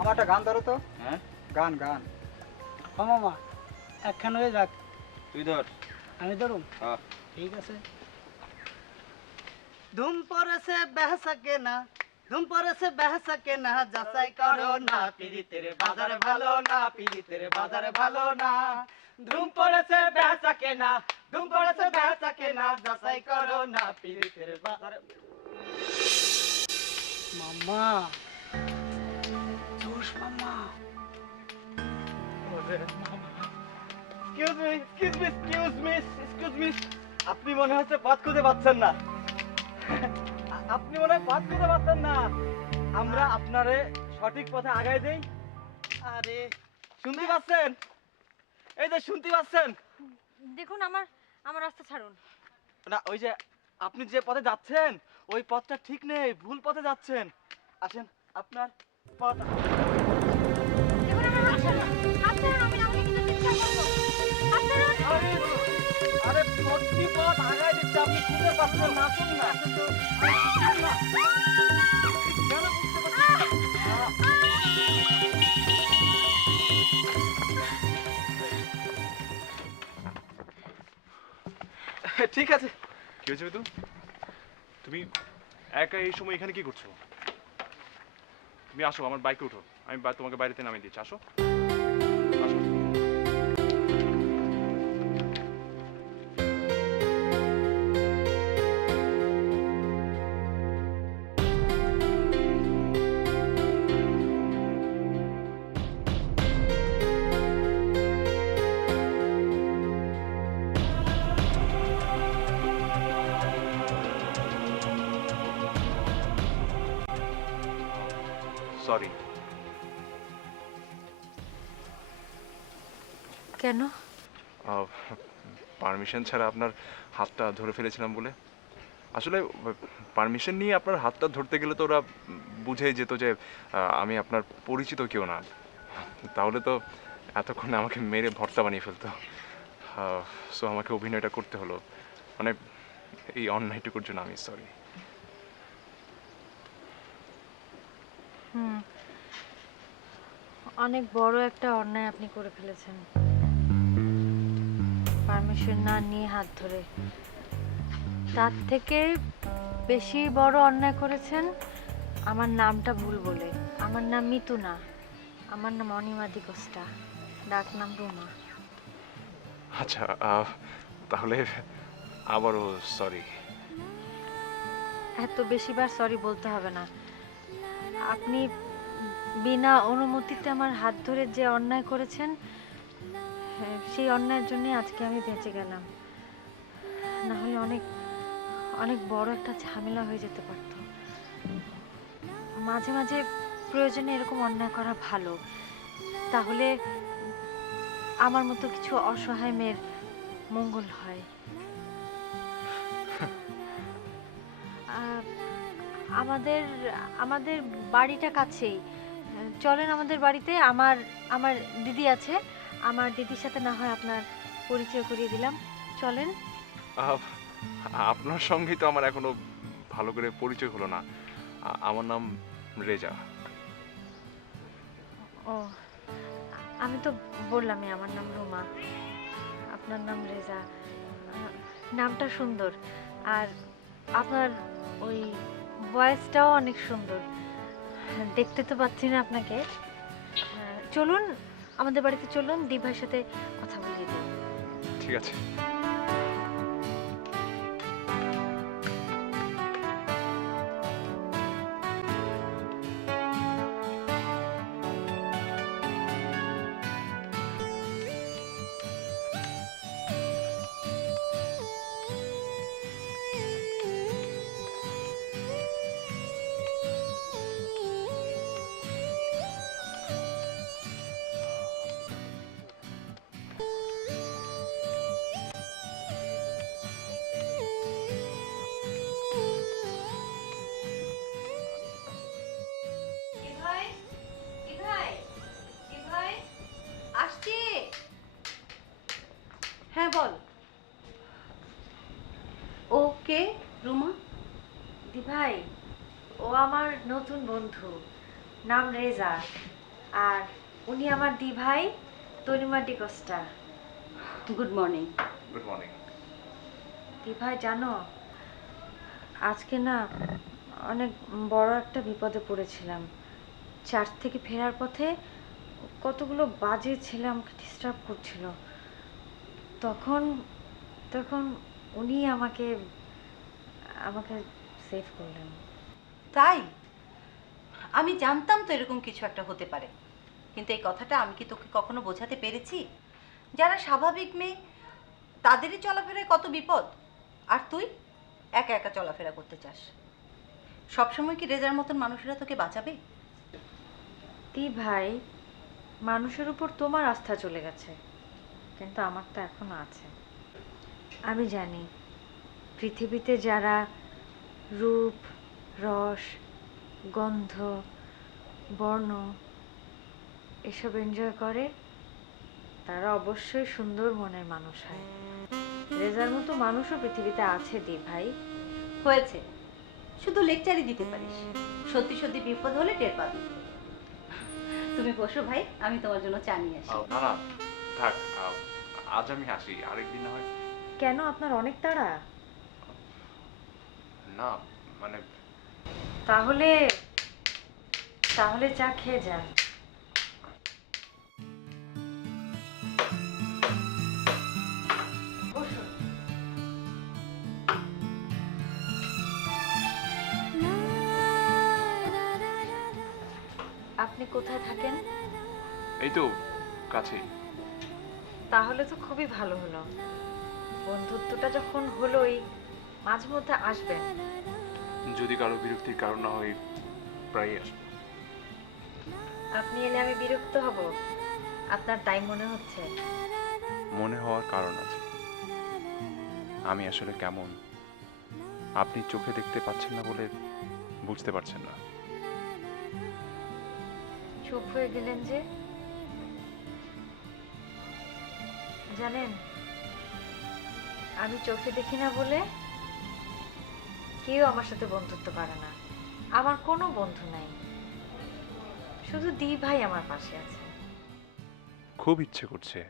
আমারটা গান ধরো তো। হ্যাঁ গান গান। ও মামা একখান হয়ে যাক। তুই ধর। আমি ধরুন? হ্যাঁ ঠিক আছে। ধুম পড়েছে বেহসাকে না, ধুম পড়েছে বেহসাকে না, যাচাই করো না পিরিতের বাজার ভালো না, পিরিতের বাজার ভালো না। ধুম পড়েছে বেহসাকে না, ধুম পড়েছে বেহসাকে না, যাচাই করো না পিরিতের বাজার। মাম্মা জোশ মাম্মা। আপনি মনে হচ্ছে পথ খুঁজে পাচ্ছেন না। আপনি মনে হয় পথ খুঁজে পাচ্ছেন না। আমরা আপনারে সঠিক পথে আগাই দেই। আরে শুনতে পাচ্ছেন? এই যে শুনতে পাচ্ছেন? দেখুন আমার আমার রাস্তা ছাড়ুন। না ওই যে আপনি যে পথে যাচ্ছেন ওই পথটা ঠিক নেই, ভুল পথে যাচ্ছেন। আসেন আপনার পথ। দেখুন আমার হাত ছাড়ুন। হাত ছাড়ুন, আমি আমাকে কিন্তু চিৎকার করবো। হাত ছাড়ুন। আরে আরে সত্যি পথ আগাই দিচ্ছে, আপনি খুঁজে পাচ্ছেন না। আসুন না। কেন বুঝতে পারছেন না? ঠিক আছে। কি হয়েছে তো? তুমি একা এই সময় এখানে কি করছো? তুমি আসো, আমার বাইকে উঠো, আমি তোমাকে বাড়িতে নামিয়ে দিচ্ছি। আসো আসো। সরি। কেন? পারমিশন ছাড়া আপনার হাতটা ধরে ফেলেছিলাম বলে। আসলে পারমিশন নিয়ে আপনার হাতটা ধরতে গেলে তো ওরা বুঝেই যেত যে আমি আপনার পরিচিত কেউ না, তাহলে তো এতক্ষণে আমাকে মেরে ভর্তা বানিয়ে ফেলতো। সো আমাকে অভিনয়টা করতে হলো, মানে এই অন্যায়টুকুর জন্য আমি সরি। অনেক বড় একটা অন্যায় আপনি করে ফেলেছেন, পারমিশন না নিয়ে হাত ধরে। তার থেকে বেশি বড় অন্যায় করেছেন আমার নামটা ভুল বলে। আমার নাম মিতু না, আমার নাম অনিমা দিগোস্টা, ডাক নাম রুমা। আচ্ছা, তাহলে আবারও সরি। এত বেশিবার সরি বলতে হবে না। আপনি বিনা অনুমতিতে আমার হাত ধরে যে অন্যায় করেছেন, সেই অন্যায়ের জন্য আজকে আমি বেঁচে গেলাম। না হলে অনেক অনেক বড় একটা ঝামেলা হয়ে যেতে পারত। মাঝে মাঝে প্রয়োজনে এরকম অন্যায় করা ভালো, তাহলে আমার মতো কিছু অসহায় মেয়ের মঙ্গল হয়। আমাদের আমাদের বাড়িটা কাছেই, চলেন আমাদের বাড়িতে। আমার আমার দিদি আছে, আমার দিদির সাথে না হয় আপনার পরিচয় করিয়ে দিলাম। চলেন। আপনার সঙ্গেই তো আমার এখনো ভালো করে পরিচয় হলো না। আমার নাম রেজা। ও, আমি তো বললামই আমার নাম রুমা, আপনার নাম রেজা। নামটা সুন্দর, আর আপনার ওই ভয়েসটাও অনেক সুন্দর। দেখতে তো পাচ্ছি না আপনাকে। চলুন আমাদের বাড়িতে, চলুন দিভাইয়ের সাথে কথা বলিয়ে দিই। ঠিক আছে। আসছি। হ্যাঁ বল। ওকে রুমা। দিভাই, ও আমার নতুন বন্ধু, নাম রেজা। আর উনি আমার দি ভাই Tanima D'Costa. Good morning. Good morning. দি ভাই জানো, আজকে না অনেক বড় একটা বিপদে পড়েছিলাম। চার্চ থেকে ফেরার পথে কতগুলো বাজে ছেলে আমাকে ডিস্টার্ব করছিল। তখন তখন উনি আমাকে আমাকে সেভ করলেন। তাই আমি জানতাম তো এরকম কিছু একটা হতে পারে, কিন্তু এই কথাটা আমি কি তোকে কখনো বোঝাতে পেরেছি? যারা স্বাভাবিক মেয়ে তাদেরই চলাফেরায় কত বিপদ, আর তুই একা একা চলাফেরা করতে চাস। সবসময় কি রেজার মতন মানুষেরা তোকে বাঁচাবে? দি ভাই, মানুষের উপর তোমার আস্থা চলে গেছে, কিন্তু আমার তো এখনো আছে। আমি জানি পৃথিবীতে যারা রূপ, রস, গন্ধ, বর্ণ এসব এনজয় করে তারা অবশ্যই সুন্দর মনের মানুষ হয়। রেজার মতো মানুষও পৃথিবীতে আছে দি ভাই। হয়েছে, শুধু লেকচারই দিতে পারিস, সত্যি সত্যি বিপদ হলে টের পাবি। তুমি বসো ভাই, আমি তোমার জন্য চা নিয়ে আসি। না না, থাক, আজ আমি আসি, আরেকদিন না হয়। কেন, আপনার অনেক তাড়া? না মানে তাহলে তাহলে চা খেয়ে যান। বসুন। আপনি কোথায় থাকেন? এই তো কাছেই। তাহলে তো খুবই ভালো হলো। বন্ধুত্বটা যখন হলোই, মাঝে মধ্যে আসবেন। যদি কারো বিরক্তির কারণ না হয়, প্রায়ই আসবো। আপনি এলে আমি বিরক্ত হব? আপনার তাই মনে হচ্ছে? মনে হওয়ার কারণ আছে। আমি আসলে কেমন আপনি চোখে দেখতে পাচ্ছেন না বলে বুঝতে পারছেন না। চুপ হয়ে গেলেন যে? জানেন, আমি চোখে দেখি না বলে কেউ আমার সাথে বন্ধুত্ব করে না। আমার কোনো বন্ধু নাই, শুধু দি ভাই আমার পাশে আছে। খুব ইচ্ছে করছে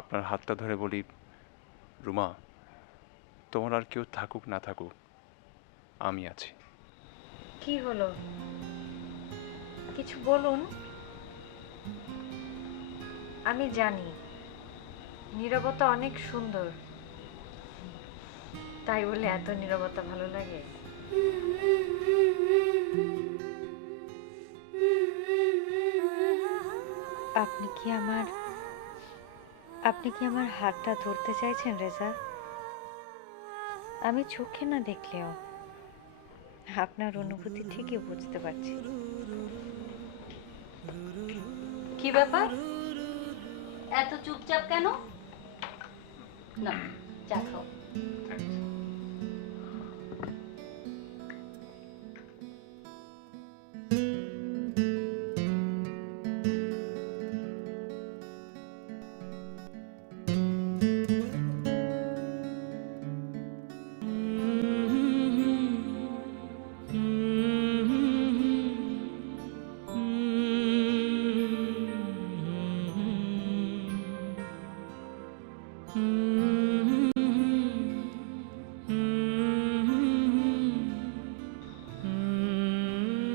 আপনার হাতটা ধরে বলি, রুমা, তোমার আর কেউ থাকুক না থাকুক, আমি আছি। কি হলো, কিছু বলুন। আমি জানি নীরবতা অনেক সুন্দর, তাই বলে এত নীরবতা ভালো লাগে? আপনি কি আমার হাতটা ধরতে চাইছেন রেজা? আমি চোখে না দেখলেও আপনার অনুভূতি ঠিকই বুঝতে পারছি। কি ব্যাপার, এত চুপচাপ কেন? না, চা খাও।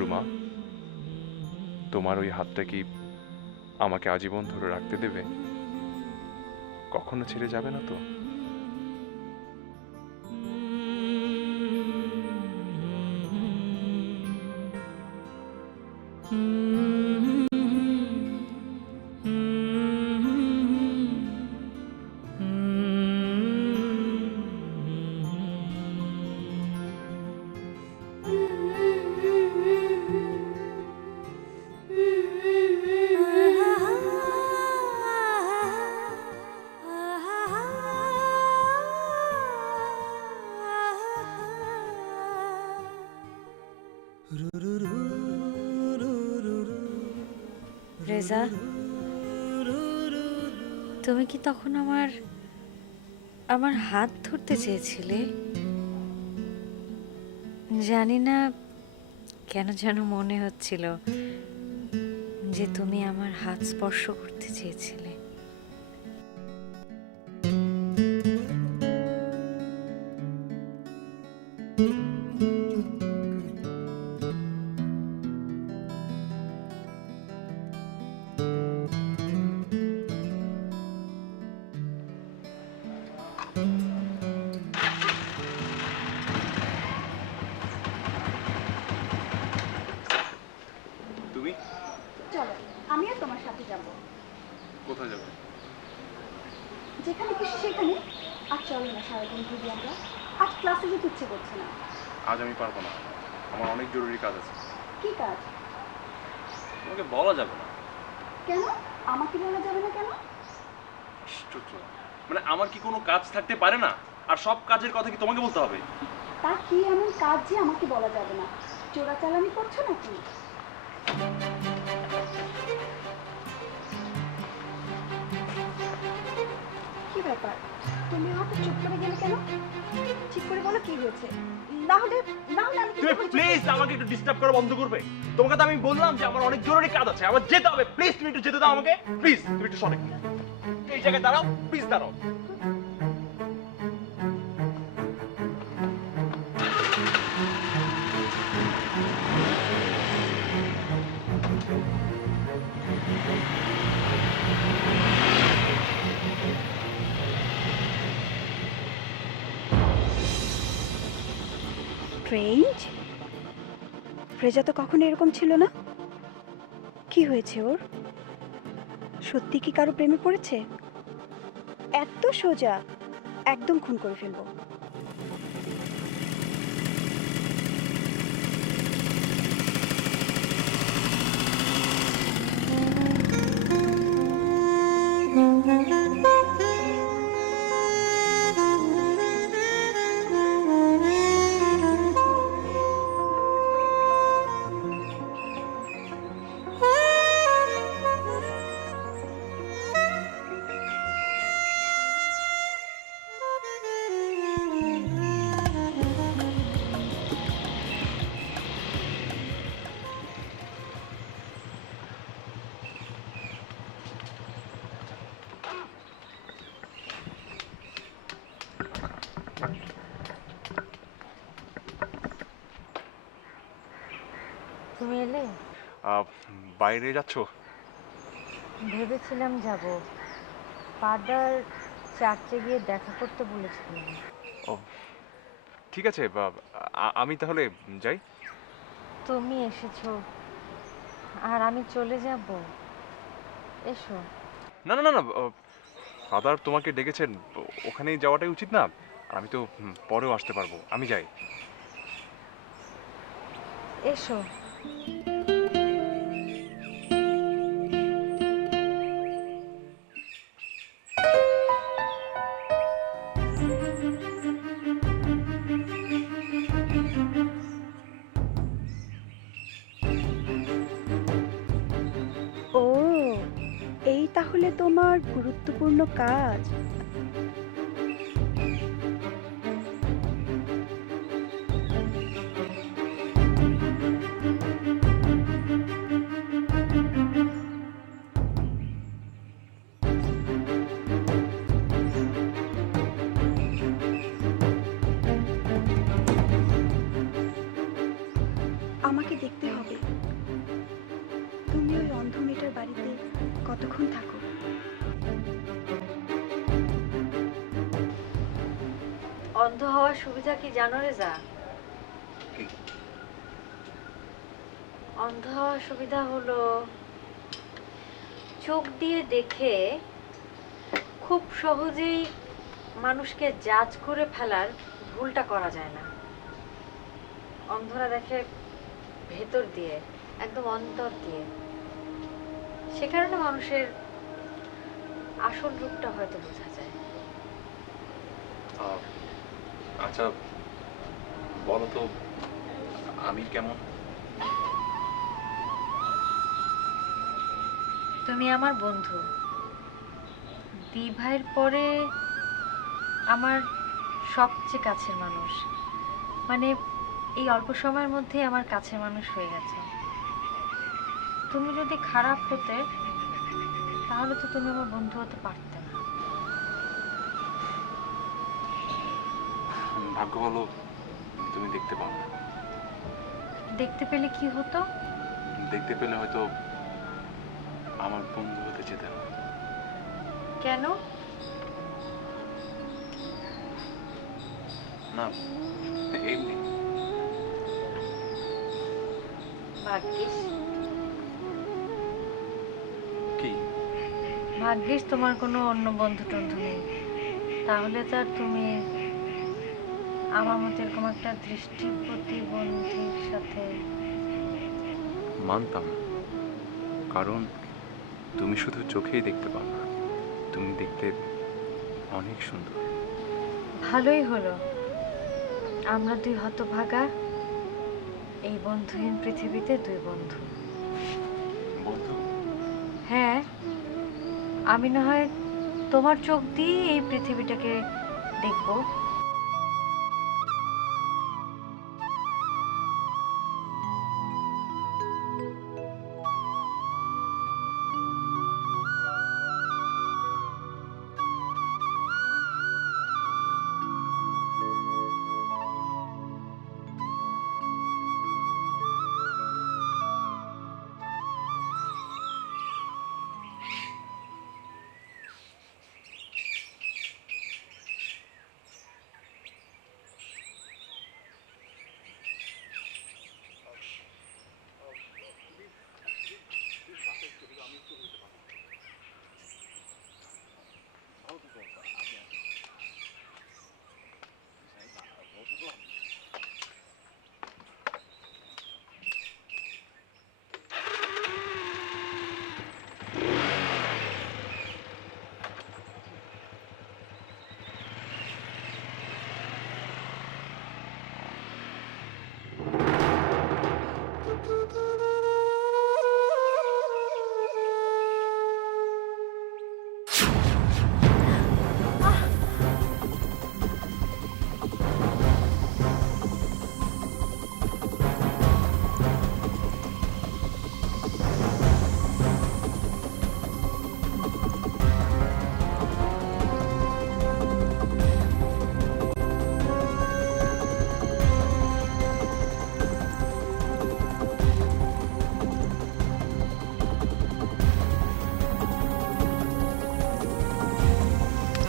রুমা, তোমার ওই হাতটা কি আমাকে আজীবন ধরে রাখতে দেবে? কখনো ছেড়ে যাবে না তো? রেজা, তুমি কি তখন আমার হাত ধরতে চেয়েছিলে? জানি না কেন যেন মনে হচ্ছিল যে তুমি আমার হাত স্পর্শ করতে চেয়েছিলে। তুমি চলো আমিও তোমার সাথে যাব, কোথায় যাবে? যেখানে খুশি সেখানে। আর চলো না সারাদিন ঘুরি আমরা, আজ ক্লাসে যেতে ইচ্ছে করছে না। আজ আমি পারবো না, আমার অনেক জরুরি কাজ আছে। কি কাজ? তোমাকে বলা যাবে না। কেন আমাকে বলা যাবে না কেন? আশ্চর্য। মানে আমার কি কোনো কাজ থাকতে পারে না? আর সব কাজের কথা কি তোমাকে বলতে হবে? তা কি এমন কাজ যে আমাকে বলা যাবে না? চোরাচালানি করছো নাকি? কি ব্যাপার, তুমি হয়তো চুপ করে গেলে কেন? ঠিক করে বলো কি হয়েছে, না হলে আমি তুমি কিন্তু প্লিজ আমাকে একটু ডিস্টার্ব করা বন্ধ করবে? তোমাকে তো আমি বললাম যে আমার অনেক জরুরি কাজ আছে, আমার যেতে হবে। প্লিজ তুমি একটু যেতে দাও আমাকে। প্লিজ তুমি একটু সরে এই জায়গায় দাঁড়াও, প্লিজ দাঁড়াও। স্ট্রেঞ্জ। রেজা তো কখনো এরকম ছিল না। কি হয়েছে ওর? সত্যি কি কারো প্রেমে পড়েছে? এত সোজা, একদম খুন করে ফেলবো। তুমি এলে? বাইরে যাচ্ছ? ভেবেছিলাম যাব, ফাদার চার্চে গিয়ে দেখা করতে বলেছিলেন। ও ঠিক আছে, আমি তাহলে যাই। তুমি এসেছো আর আমি চলে যাব? এসো। না না না না, ফাদার তোমাকে ডেকেছেন, ওখানেই যাওয়াটাই উচিত না? আর আমি তো পরেও আসতে পারবো, আমি যাই। এসো। ও, এই তাহলে তোমার গুরুত্বপূর্ণ কাজ। আমাকে দেখতে হবে তুমি ওই অন্ধ মেয়েটার বাড়িতে কতক্ষণ থাকো। অন্ধ হওয়ার সুবিধা কি জানো রেজা? অন্ধ হওয়ার সুবিধা হলো চোখ দিয়ে দেখে খুব সহজেই মানুষকে জাজ করে ফেলার ভুলটা করা যায় না। অন্ধরা দেখে ভেতর দিয়ে, একদম অন্তর দিয়ে। সে কারণে মানুষের আসল রূপটা হয়তো বোঝা যায়। আচ্ছা বলো তো, আমি কেমন? তুমি আমার বন্ধু, দি ভাইয়ের পরে আমার সবচেয়ে কাছের মানুষ। মানে এই অল্প সময়ের মধ্যেই আমার কাছের মানুষ হয়ে গেছে। তুমি যদি খারাপ হতে তাহলে তো তুমি আমার বন্ধু হতে পারতে না। ভাগ্য ভালো তুমি দেখতে পাও না। দেখতে পেলে কি হতো? দেখতে পেলে হয়তো আমার বন্ধু হতে যেতে না। কেন? না, এমনি। ভাগ্যিস কি? ভাগ্যিস তোমার কোনো অন্য বন্ধু টন্ধু নেই, তাহলে তো আর তুমি আমার মতো এরকম একটা দৃষ্টি প্রতিবন্ধীর সাথে। মানতাম না, কারণ তুমি শুধু চোখেই দেখতে পাও না, তুমি দেখতে অনেক সুন্দর। ভালোই হলো, আমরা দুই হতভাগা এই বন্ধুহীন পৃথিবীতে দুই বন্ধু। বন্ধু? হ্যাঁ, আমি না হয় তোমার চোখ দিয়ে এই পৃথিবীটাকে দেখবো,